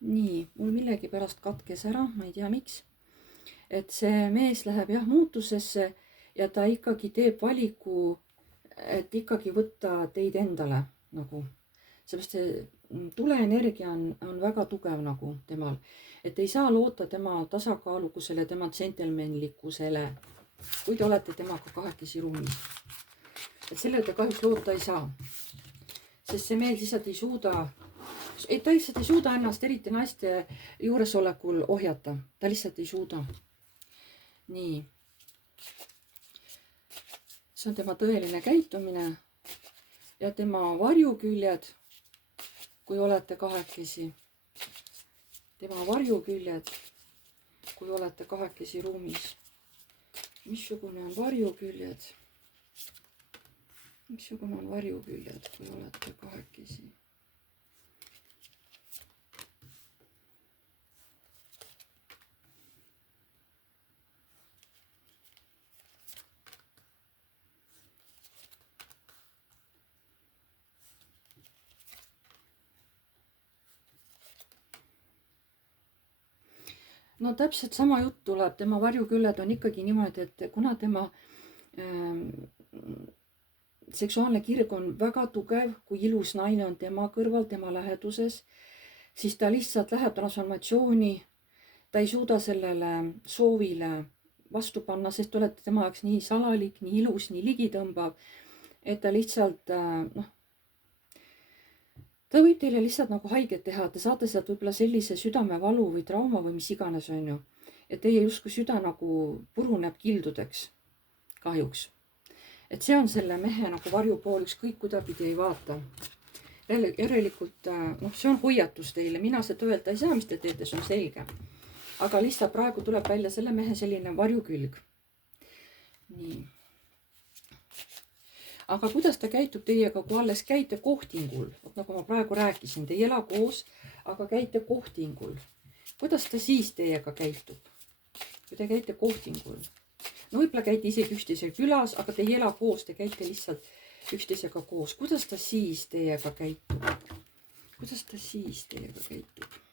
nii, mul millegipärast katkes ära, ma ei tea miks. Et see mees läheb jah muutusesse ja ta ikkagi teeb valiku, et ikkagi võtta teid endale nagu. Seepärast see tuleenergia on väga tugev nagu temal. Et ei saa loota tema tasakaalukusele, tema džentelmenlikkusele, kui te olete temaga kahekesi ruumis. Et sellele te kahjuks loota ei saa. Sest see mees lihtsalt ei suuda, ta lihtsalt ei suuda ennast eriti naiste juuresolekul ohjata. Ta lihtsalt ei suuda. Nii. See on tema tõeline käitumine ja tema varjuküljed, kui olete kahekesi. Tema varjuküljed, kui olete kahekesi ruumis. Missugune on varjuküljed? Missugune on varjuküljed, kui olete kahekesi? No täpselt sama jutt tuleb, tema varjuküljed on ikkagi niimoodi, et kuna tema seksuaalne kirg on väga tugev, kui ilus naine on tema kõrval, tema läheduses, siis ta lihtsalt läheb transformatsiooni. Ta ei suuda sellele soovile vastu panna, sest te olete tema jaoks nii salalik, nii ilus, nii ligitõmbav, et ta lihtsalt, ta võib teile lihtsalt nagu haiget teha, te saate sealt võib-olla sellise südamevalu või trauma või mis iganes on ju, et teie justkui süda nagu puruneb kildudeks, kahjuks. Et see on selle mehe nagu varjupool, ükskõik kuidapidi ei vaata. Järelikult, see on hoiatus teile, mina seda öelda ei saa, mis te teete, see on selge. Aga lihtsalt praegu tuleb välja selle mehe selline varjukülg. Nii. Aga kuidas ta käitub teiega, kui alles käite kohtingul? Nagu ma praegu rääkisin, te ei ela koos, aga käite kohtingul. Kuidas ta siis teiega käitub? Kui te käite kohtingul. No võib-olla käite isegi üksteise külas, aga te ei ela koos, te käite lihtsalt üksteisega koos. Kuidas ta siis teiega käitub? Kuidas ta siis teiega käitub?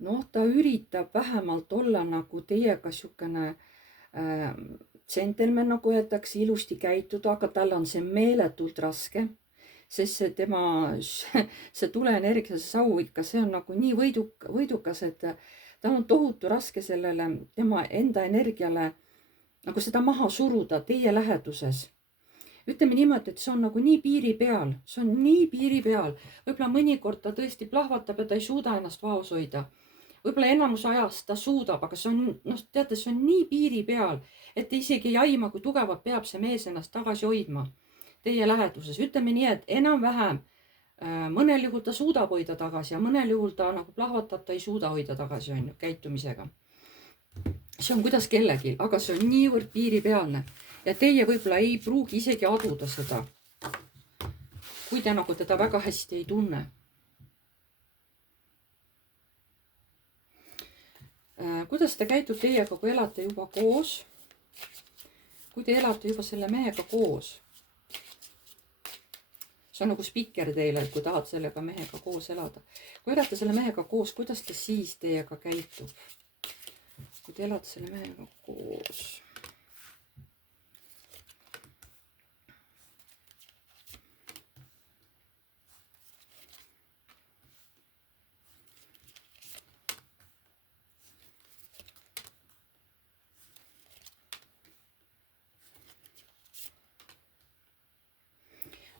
Noh, ta üritab vähemalt olla nagu teiega sihukene džentelmen, nagu öeldakse, ilusti käituda, aga tal on see meeletult raske, sest see tema, see tuleenergia, see sauikka, see on nagu nii võidukas, et tal on tohutu raske sellele tema enda energiale nagu seda maha suruda teie läheduses. Ütleme niimoodi, et see on nagu nii piiri peal, see on nii piiri peal. Võib-olla mõnikord ta tõesti plahvatab ja ta ei suuda ennast vaos hoida. Võib-olla enamus ajast ta suudab, aga see on, teate, see on nii piiri peal, et te isegi ei aima, kui tugevalt peab see mees ennast tagasi hoidma teie läheduses. Ütleme nii, et enam-vähem mõnel juhul ta suudab hoida tagasi ja mõnel juhul ta nagu plahvatab, ta ei suuda hoida tagasi, on ju, käitumisega. See on kuidas kellegi, aga see on niivõrd piiripealne. Ja teie võib-olla ei pruugi isegi aduda seda, kui te nagu teda väga hästi ei tunne. Kuidas ta käitub teiega, kui elate juba koos? Kui te elate juba selle mehega koos? See on nagu spikker teile, kui tahad sellega mehega koos elada. Kui elate selle mehega koos, kuidas ta siis teiega käitub? Kui te elate selle mehega koos...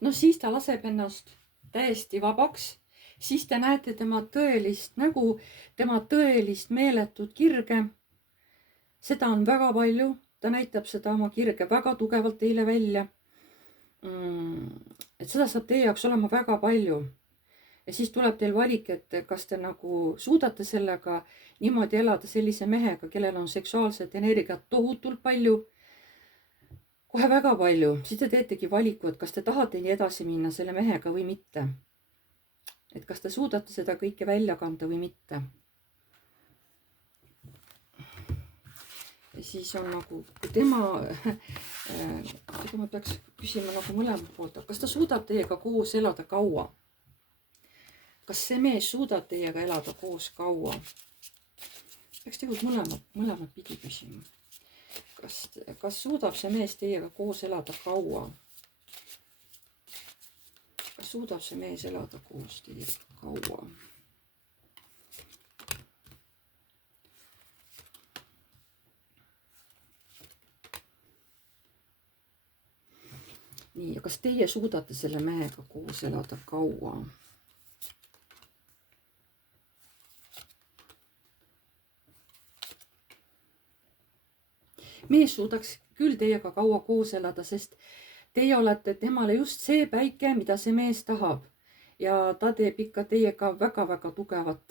No siis ta laseb ennast täiesti vabaks, siis te näete tema tõelist nägu, tema tõelist meeletut kirge. Seda on väga palju, ta näitab seda oma kirge väga tugevalt teile välja. et seda saab teie jaoks olema väga palju. Ja siis tuleb teil valik, et kas te nagu suudate sellega niimoodi elada sellise mehega, kellel on seksuaalset energiat tohutult palju, kohe väga palju, siis te teetegi valiku, et kas te tahate nii edasi minna selle mehega või mitte. Et kas te suudate seda kõike välja kanda või mitte. Ja siis on nagu, kui tema peaks küsima nagu mõlema poolt, kas ta suudab teiega koos elada kaua? Kas see mees suudab teiega elada koos kaua? Peaks tegelikult mõlemad pidi küsima. Kas suudab see mees teiega koos elada kaua? Kas suudab see mees elada koos teiega kaua? Nii, ja kas teie suudate selle mehega koos elada kaua? Mees suudaks küll teiega kaua koos elada, sest teie olete temale just see päike, mida see mees tahab. Ja ta teeb ikka teiega väga-väga tugevat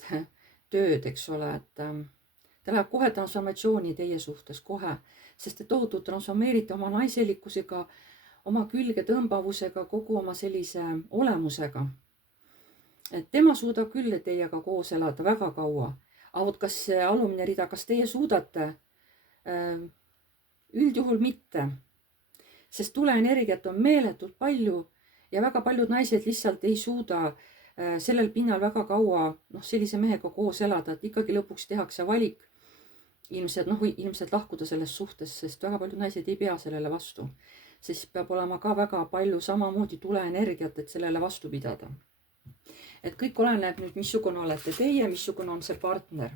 tööd, eks ole, et ta läheb kohe transformatsiooni teie suhtes kohe, sest te tohutult transformeerite oma naiselikkusega, oma külge tõmbavusega, kogu oma sellise olemusega. Et tema suudab küll teiega koos elada väga kaua. Aga kas see alumine rida, kas teie suudate? Üldjuhul mitte, sest tuleenergiat on meeletult palju ja väga paljud naised lihtsalt ei suuda sellel pinnal väga kaua sellise mehega koos elada, et ikkagi lõpuks tehakse valik ilmselt lahkuda sellest suhtes, sest väga paljud naised ei pea sellele vastu. Sest peab olema ka väga palju samamoodi tuleenergiat, et sellele vastu pidada. Et kõik oleneb nüüd, missugune olete teie, missugune on see partner.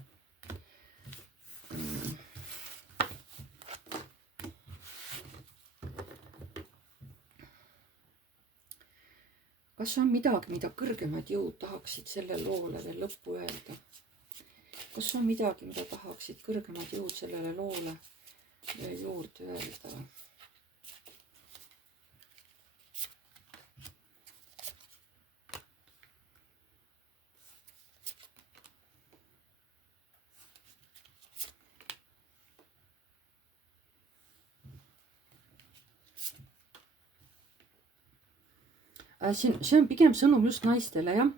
Kas on midagi, mida kõrgemad jõud tahaksid selle loole veel lõppu öelda? Kas on midagi, mida tahaksid kõrgemad jõud sellele loole veel juurde öelda? See on pigem sõnum just naistele, jah.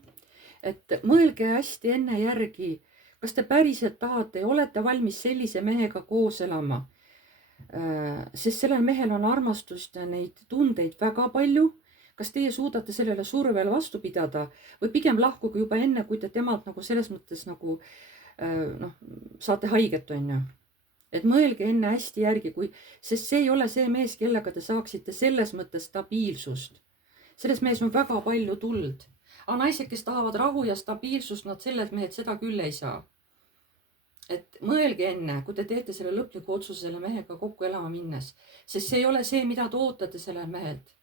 Et mõelge hästi enne järgi, kas te päriselt tahate ja olete valmis sellise mehega koos elama. Sest sellel mehel on armastust ja neid tundeid väga palju. Kas teie suudate sellele survele vastu pidada või pigem lahkuge juba enne, kui te temalt nagu selles mõttes nagu saate haiget, on ju. Et mõelge enne hästi järgi, sest see ei ole see mees, kellega te saaksite selles mõttes stabiilsust. Selles mees on väga palju tuld. Aga naised, kes tahavad rahu ja stabiilsust, nad sellelt mehed seda küll ei saa. Et mõelge enne, kui te teete selle lõpliku otsuse selle mehega kokku elama minnes. Sest see ei ole see, mida te ootate selle mehelt.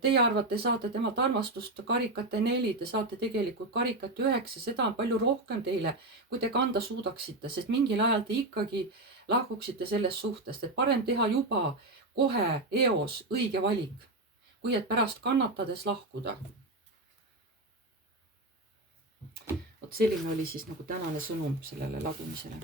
Teie arvate, saate temalt armastust karikate 4, te saate tegelikult karikate 9. Seda on palju rohkem teile, kui te kanda suudaksite. Sest mingil ajal te ikkagi lahkuksite sellest suhtest. Et parem teha juba kohe eos õige valik, kui et pärast kannatades lahkuda. Vot selline oli siis nagu tänane sõnum sellele lagumisele.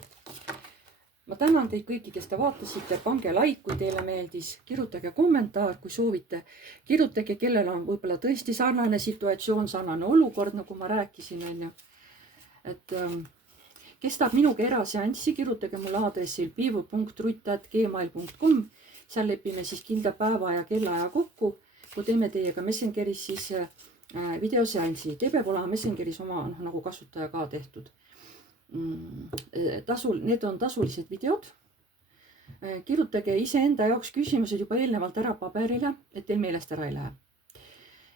Ma tänan teid kõiki, kes te vaatasite. Pange like, kui teile meeldis. Kirjutage kommentaar, kui soovite. Kirjutage, kellel on võib-olla tõesti sarnane situatsioon, sarnane olukord, nagu ma rääkisin. Et kes tahab minuga eraseanssi, kirjutage mulle aadressil piivu.rutt@gmail.com. Seal lepime siis kindla päeva ja kellaaja kokku. Kui teeme teiega Messengeris siis videoseansi. Te peab olema Messengeris oma nagu kasutaja ka tehtud. Need on tasulised videod. Kirjutage iseenda jaoks küsimused juba eelnevalt ära paberile, et teil meelest ära ei lähe.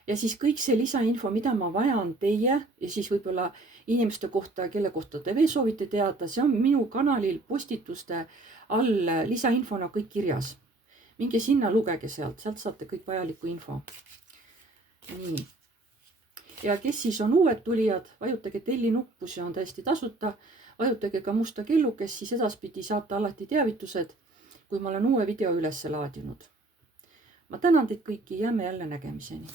Ja siis kõik see lisainfo, mida ma vajan teie ja siis võib-olla inimeste kohta, kelle kohta te veel soovite teada, see on minu kanalil postituste all lisainfona kõik kirjas. Minge sinna, lugege sealt saate kõik vajaliku info. Nii. Ja kes siis on uued tulijad, vajutage telli nuppu, see on täiesti tasuta. Vajutage ka musta kellukest, siis edaspidi saate alati teavitused, kui ma olen uue video üles laadinud. ma tänan teid kõiki, jääme jälle nägemiseni.